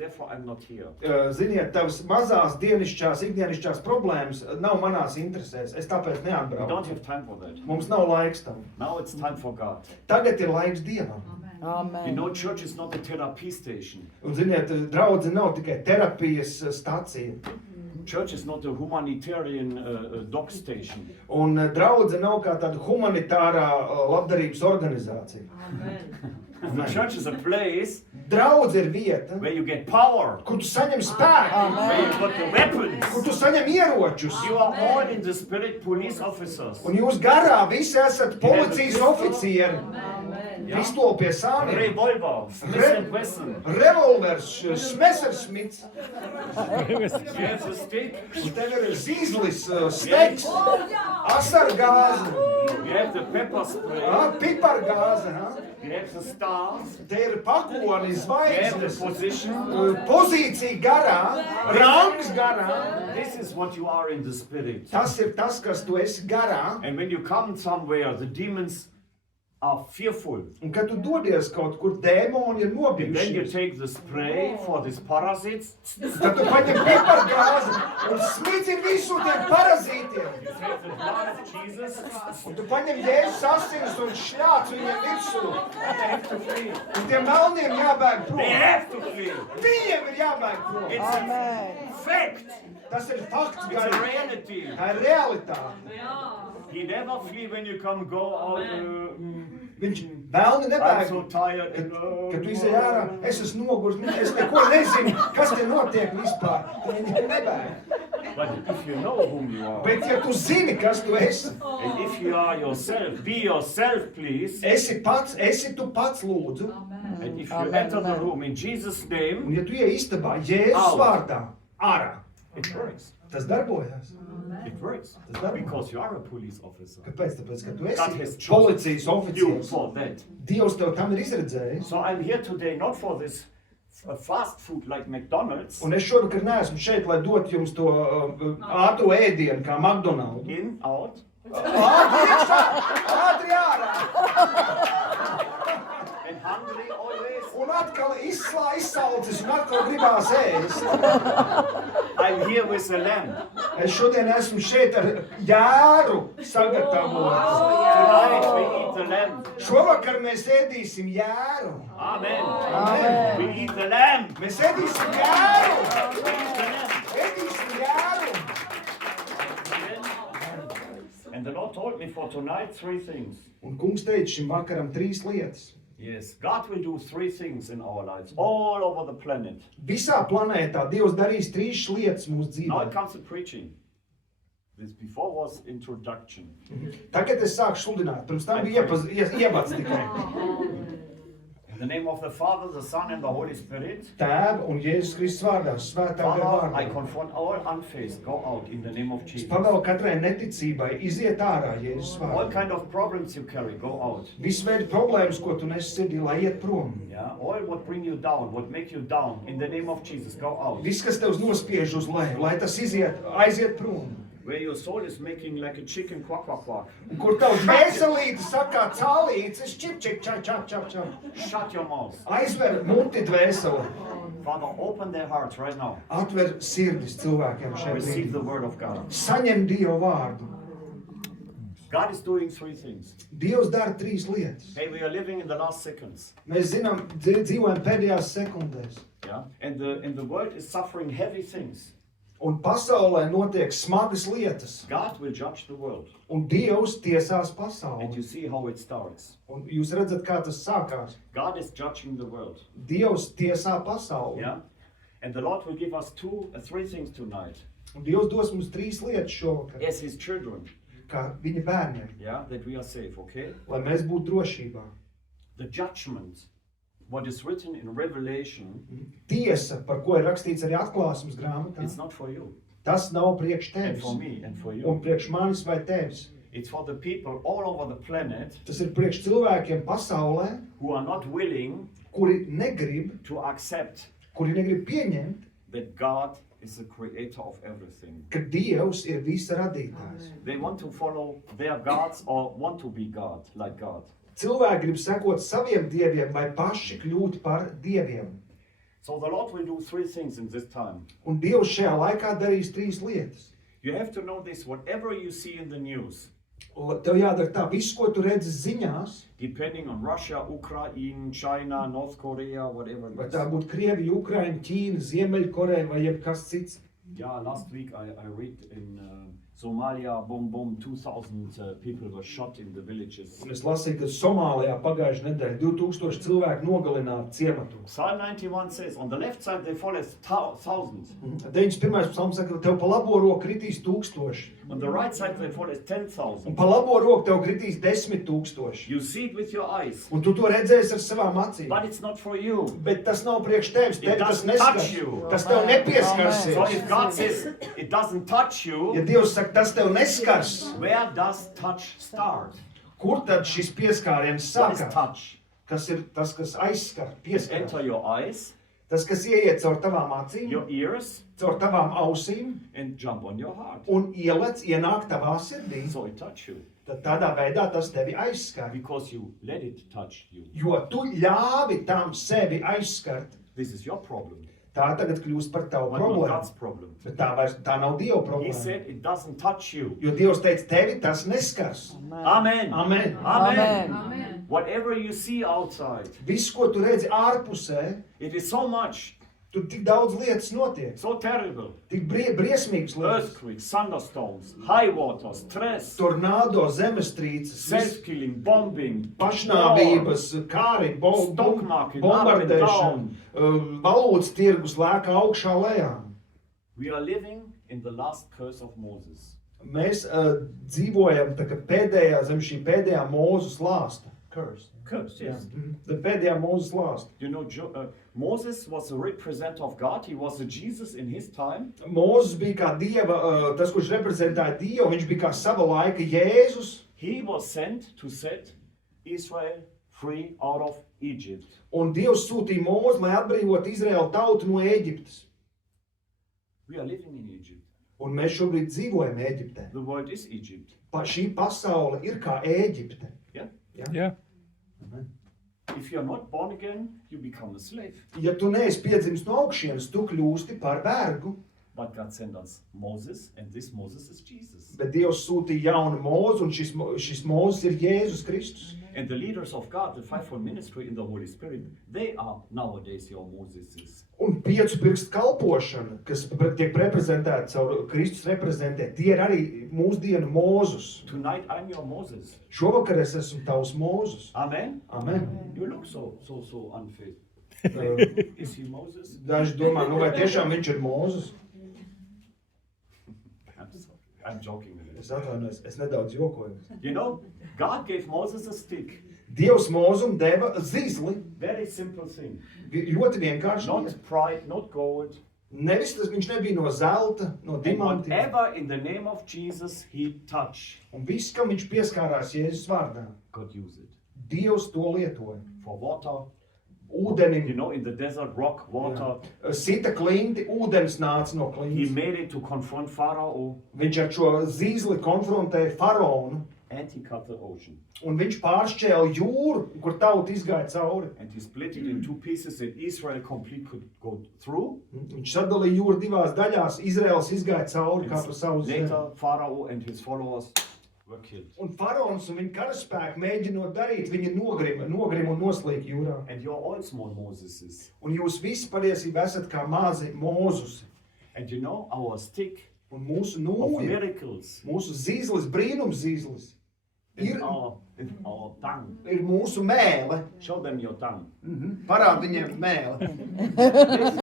therefore I'm not here. Ziniet, tavas mazās ikdienišķās problēmas nav manās interesēs. Es tāpēc We don't neatbraucu. have time for that. Mums nav laiks tam. Now it's time for God. Tagad ir laiks Dievam. You Amen. know, church is not a therapy station. Un ziniet, draudze nav tikai terapijas stacija. Church is not a humanitarian dog station. Un draudze nav kā tāda humanitārā labdarības organizācija. The church is a place Draudze ir vieta, where you get power, kur tu saņem spēku, where you got the weapons. kur tu saņem ieročus. You are all in the spirit police officers. Un jūs garā visi esat policijas oficieri. Pistoli pie sāniem, Revolver, Smith & Wesson. revolvers, Messerschmitts, You have the stick, un tev ir zīzlis, steiks, asargāze, you have the pepper spray, pipargāze, you have the stars, te ir pakoni, you have the zvaigznes, position. pozīcija garā, rangs garā. This is what you are in the spirit. Tas ir tas, kas tu esi garā. And when you come somewhere, the demons are fearful. Un kad tu dodies kaut kur, dēmoni ir And then you nobijušies. take the spray for these parasites. Tad tu paņem pipargāzi un smici visu tiem parazītiem. You take the blood of Jesus. Un tu paņem Jēzus asinis un šļāc viņiem virsū. They have to flee. Un tiem melniem jābēg They prom. have to flee. Viņiem ir jābēg prom. It's a Amen. fact. Tas ir fakts, It's a gan reality. tā ir realitāte. He never flee when you come go out. Viņš melni I'm nebēg. so tired. Kad tu izej ārā, es esmu nogurs, es neko nezinu, kas te notiek vispār. Viņi nebēg. But if you know whom you are, Bet ja tu zini, kas tu esi, and if you are yourself, be yourself, please. esi tu pats lūdzu. And if you Amen. enter the room in Jesus' Un name, ja tu iej istabā Jēzus Out. vārdā, ārā, it works. tas darbojas. It works. Does that Because you are a police officer. Kāpēc? Tāpēc, ka tu God has esi chosen policijas you oficieris. for that. Dievs tev tam ir izredzējis. So I'm here today not for this fast food like McDonald's. Un es šovakar neesmu šeit, lai dotu jums to ātru ēdienu, kā McDonald's. In, out. Ātri iekšā, ātri ārā. And hungry always. Un atkal izsalcis un atkal gribās ēst. I'm here with the lamb. Es šodien esmu šeit ar jēru sagatavotu. Tonight we eat the lamb. Šovakar mēs ēdīsim jēru. Amen. Amen. We eat the lamb. Mēs ēdīsim jēru. We eat the lamb. Ēdīsim jēru. And the Lord told me for tonight 3 things. Un kungs teica šim vakaram 3 lietas. Yes, God will do 3 things in our lives, all over the planet. Visā planētā Dievs darīs 3 lietas mūsu Now it dzīvē. comes to preaching. This before was introduction. Tagad es sāku sludināt. Pirms tam bija ievads tikai. In the name of the Father, the Son, and the Holy Spirit. Tēva un Jēzus Kristus vārdā, svētā gara Father, I vārdā. confront all unfaith. Go out in the name of Es Jesus. pavēlu katrai neticībai iziet ārā Jēzus All vārdā. kind of problems you carry, go out. Visu veidu problēmas, ko tu nesi sirdī, lai iet prom. Yeah, all what bring you down, what make you down, in the name of Jesus, go out. Viss, kas tev nospiež uz leju, lai tas aiziet prom. Where your soul is making like a chicken quack quack quack. Un kur tev dvēselīte saka kā cālītes, čip, čip, čap, čap, čap, čap. Shut your mouth. Aizver muti dvēseli. Father, open their hearts right now. Atver sirdis cilvēkiem šeit Receive brīdī. the word of God. Saņem Dievu vārdu. God is doing 3 things. Dievs dara 3 lietas. Hey, we are living in the last seconds. Mēs zinām, dzīvojam pēdējās sekundēs. Yeah, and the world is suffering heavy things. Un pasaulē notiek smagas lietas. God will judge the world. Un Dievs tiesās And pasauli. you see how it starts. Un jūs redzat, kā tas sākās. God is judging the world. Dievs tiesā pasauli. Yeah, and the Lord will give us 3 things tonight. Un Dievs dos mums 3 lietas šovakar, As His children. kā viņa bērniem, Yeah, that we are safe. Okay. lai mēs būtu drošībā. The judgment, what is written in Revelation, Tiesa, par ko ir rakstīts arī atklāsmes grāmatā, it's not for you tas nav priekš and for tevis me and for un you. priekš manis vai tevis. It's for the people all over the planet Tas ir priekš cilvēkiem pasaulē, who are not willing kuri negrib, to accept kuri negrib pieņemt, that God is the creator of everything. ka Dievs ir visa radītājs. They want to follow their gods or want to be God, like God. Cilvēki grib sekot saviem dieviem vai paši kļūt par dieviem. So the Lord will do three things in this time. Un Dievs šajā laikā darīs 3 lietas. You have to know this, whatever you see in the news, Tev jādara tā, viss, ko tu redzi ziņās, depending on Russia, Ukraine, China, North Korea, whatever it vai is. tā būtu Krievija, Ukraina, Ķīna, Ziemeļkoreja vai jebkas cits. Yeah, last week I read in Somalia, boom, boom, 2,000 people were shot in the villages. Un es lasīju, ka Somālijā pagājušajā nedēļā 2000 cilvēku nogalināti ciematos. Psalm 91 says, on the left side they fall as thousands, 91. psalms saka, ka tev pa labo roku kritīs 1000, on the right side they fall as un 10,000. pa labo roku tev kritīs 10,000. You see it with your eyes, Un tu to redzēsi ar savām acīm. but it's not for you. Bet tas nav priekš tevis, It tev tas doesn't touch neskars. you. Tas tev So nepieskarsies. if God says it doesn't touch Ja you, Dievs saka, tas tev neskars, where does touch start? kur tad šis pieskāriens What is sākās? touch? Kas ir tas, kas aizskar, Enter pieskarās? your eyes, Tas, kas ieiet caur tavām acīm, your ears, caur tavām ausīm and jump on your heart. un ienāk tavā sirdī. So it touch you, Tad tādā veidā tas tevi aizskar. because you let it touch you. Jo tu ļāvi tam sevi aizskart. This is your problem, Tā tagad kļūst par tavu but not problēmu. God's problem. Bet tā nav Dieva He problēma. said it doesn't touch you. Jo Dievs teica, tevi tas neskars. Amen. Amen. Amen. Whatever you see outside, Viss, ko tu redzi ārpusē, it is so much, tur tik daudz lietas notiek. so terrible. Tik briesmīgas lietas. Earthquakes, thunderstorms, high water, stress, Tornado, zemestrīces, self-killing, bombing, pašnāvības, kāri, Stock market, up and bombardēšana, valūtas tirgus lēka augšā lejā. We are living in the last curse of Moses. Mēs dzīvojam tā kā zem šī pēdējā Mūzes lāsta. Curse. Curse, yes. Tā pēdējā Mūzes lāsta. You know, Moses was a representative of God. He was a Jesus in his time. Mūzes bija kā Dieva, tas, kurš reprezentēja Dievu, viņš bija kā sava laika Jēzus, He was sent to set Israel free out of Egypt. un Dievs sūtīja Mūzi, lai atbrīvotu Izraēlu tautu no Ēģiptes. We are living in Egypt. Un mēs šobrīd dzīvojam Ēģiptē. The world is Egypt. Šī pasaule ir kā Ēģipte. Yeah? Yeah. If you are not born again, you become a slave. Ja tu neesi piedzimis no augšienes, tu kļūsti par vergu. But God sent us Moses, and this Moses is Jesus. Bet Dievs sūtīja jaunu Mūzu, un šis Mūzes ir Jēzus Kristus. And the leaders of God, the fivefold ministry in the Holy Spirit, they are nowadays your Moseses. Un 5 pirkstu kalpošana, kas tiek reprezentēta caur Kristus reprezentē, tie ir arī mūsdienu Mūzus. Tonight I'm your Moses. Šovakar es esmu tavs Mūzus. Amen. Amen. You look so unfit. Is he Moses? Daži domā, vai tiešām viņš ir Mūzus? I'm sorry. I'm joking with Es it. atvainojos, es nedaudz jokoju. You know, God gave Moses a stick. Dievs Mūzum deva zīzli. Very simple thing. Ļoti vienkārši. Not pride, not gold. Nevis tas viņš nebija no zelta, no And dimantiem. whatever in the name of Jesus he touched, Un viss, kam viņš pieskārās Jēzus vārdā, God used it. Dievs to lietoja. For water, Ūdenim, you know, in the desert, rock, water. sita klinti, ūdens nāca no He klintes. made it to confront Pharaoh, Viņš ar šo zīzli konfrontēja faraonu, and he cut the ocean. un viņš pāršķēla jūru, kur tauta izgāja cauri. And he split it in two pieces that Israel complete could go through. Viņš sadalīja jūru divās daļās, Izraels izgāja cauri kā pa savu zemi. Later, Pharaoh and his followers were killed. Un faraons un viņa karaspēki mēģinot darīt, viņi nogrima un noslīk jūrā. And you're all small Moseses. Un jūs visi patiesībā esat kā mazi Mūzus. And you know, our stick Un mūsu of nūja, miracles mūsu zīzlis, brīnums zīzlis, in ir our tongue. mūsu mēle. Show them your tongue. Parād viņiem mēle.